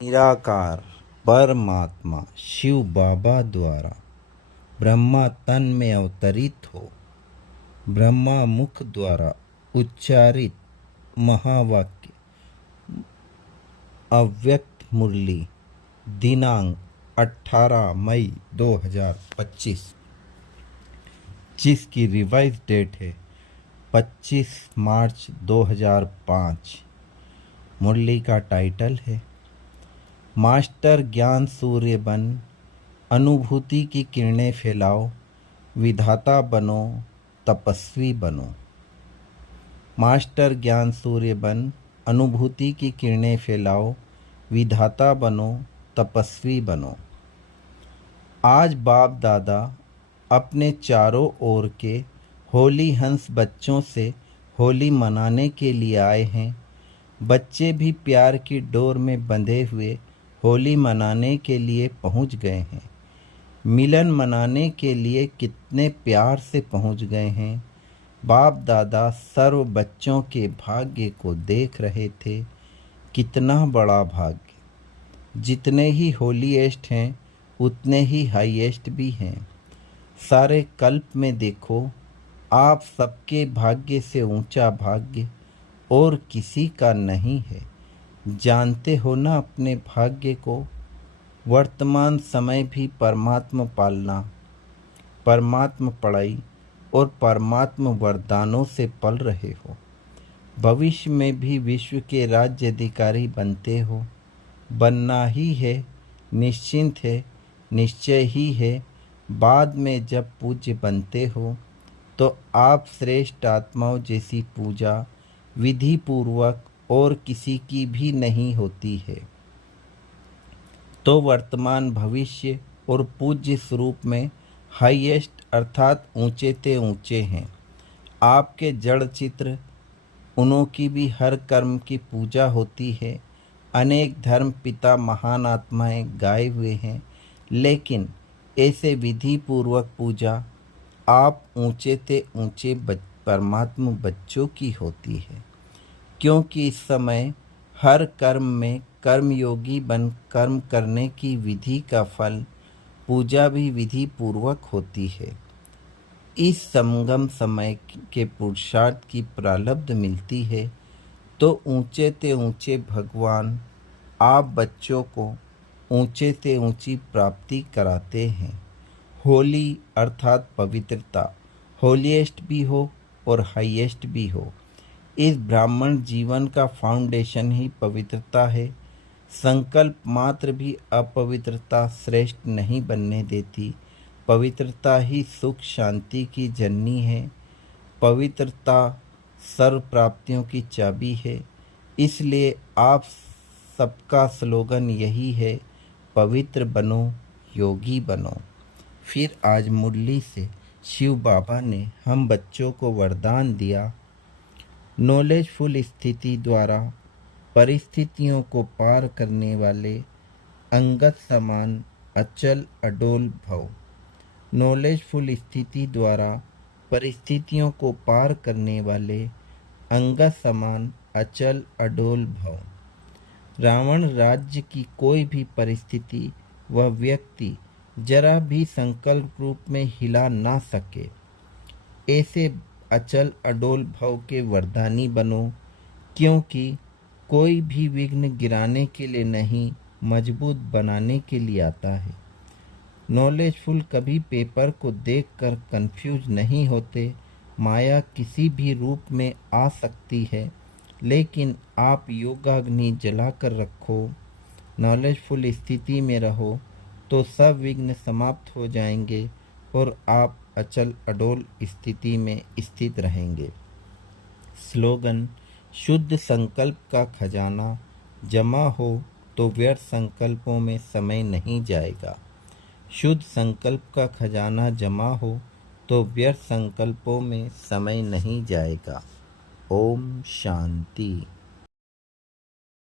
निराकार परमात्मा शिव बाबा द्वारा ब्रह्मा तन में अवतरित हो ब्रह्मा मुख द्वारा उच्चारित महावाक्य अव्यक्त मुरली दिनांक 18 मई 2025 जिसकी रिवाइज डेट है 25 मार्च 2005। मुरली का टाइटल है मास्टर ज्ञान सूर्य बन अनुभूति की किरणें फैलाओ, विधाता बनो तपस्वी बनो। मास्टर ज्ञान सूर्य बन अनुभूति की किरणें फैलाओ, विधाता बनो तपस्वी बनो। आज बाप दादा अपने चारों ओर के होली हंस बच्चों से होली मनाने के लिए आए हैं। बच्चे भी प्यार की डोर में बंधे हुए होली मनाने के लिए पहुंच गए हैं। मिलन मनाने के लिए कितने प्यार से पहुंच गए हैं। बाप दादा सर्व बच्चों के भाग्य को देख रहे थे। कितना बड़ा भाग्य। जितने ही होलीएस्ट हैं उतने ही हाईएस्ट भी हैं। सारे कल्प में देखो, आप सबके भाग्य से ऊंचा भाग्य और किसी का नहीं है। जानते हो ना अपने भाग्य को। वर्तमान समय भी परमात्मा पालना, परमात्मा पढ़ाई और परमात्मा वरदानों से पल रहे हो। भविष्य में भी विश्व के राज्य अधिकारी बनते हो। बनना ही है, निश्चिंत है, निश्चय ही है। बाद में जब पूज्य बनते हो तो आप श्रेष्ठ आत्माओं जैसी पूजा विधि पूर्वक और किसी की भी नहीं होती है। तो वर्तमान भविष्य और पूज्य स्वरूप में हाईएस्ट अर्थात ऊंचे ते ऊंचे हैं। आपके जड़ चित्र उन्हों की भी हर कर्म की पूजा होती है। अनेक धर्म पिता महान आत्माएं गाए हुए हैं, लेकिन ऐसे विधि पूर्वक पूजा आप ऊंचे ते ऊंचे परमात्मा बच्चों की होती है। क्योंकि इस समय हर कर्म में कर्मयोगी बन कर्म करने की विधि का फल पूजा भी विधि पूर्वक होती है। इस संगम समय के पुरुषार्थ की प्रारब्ध मिलती है तो ऊंचे ते ऊंचे भगवान आप बच्चों को ऊंचे ते ऊंची प्राप्ति कराते हैं। होली अर्थात पवित्रता, होलीएस्ट भी हो और हाईएस्ट भी हो। इस ब्राह्मण जीवन का फाउंडेशन ही पवित्रता है। संकल्प मात्र भी अपवित्रता श्रेष्ठ नहीं बनने देती। पवित्रता ही सुख शांति की जननी है। पवित्रता सर्व प्राप्तियों की चाबी है। इसलिए आप सबका स्लोगन यही है, पवित्र बनो, योगी बनो। फिर आज मुरली से शिव बाबा ने हम बच्चों को वरदान दिया, नॉलेजफुल स्थिति द्वारा परिस्थितियों को पार करने वाले अंगत समान अचल अडोल भव। नॉलेजफुल स्थिति द्वारा परिस्थितियों को पार करने वाले अंगत समान अचल अडोल भव। रावण राज्य की कोई भी परिस्थिति व व्यक्ति जरा भी संकल्प रूप में हिला ना सके। ऐसे अचल अडोल भव के वरदानी बनो, क्योंकि कोई भी विघ्न गिराने के लिए नहीं, मजबूत बनाने के लिए आता है। नॉलेजफुल कभी पेपर को देखकर कंफ्यूज नहीं होते। माया किसी भी रूप में आ सकती है, लेकिन आप योगाग्नि जलाकर रखो, नॉलेजफुल स्थिति में रहो तो सब विघ्न समाप्त हो जाएंगे और आप अचल अडोल स्थिति में स्थित रहेंगे। स्लोगन, शुद्ध संकल्प का खजाना जमा हो तो व्यर्थ संकल्पों में समय नहीं जाएगा। शुद्ध संकल्प का खजाना जमा हो तो व्यर्थ संकल्पों में समय नहीं जाएगा। ओम शांति।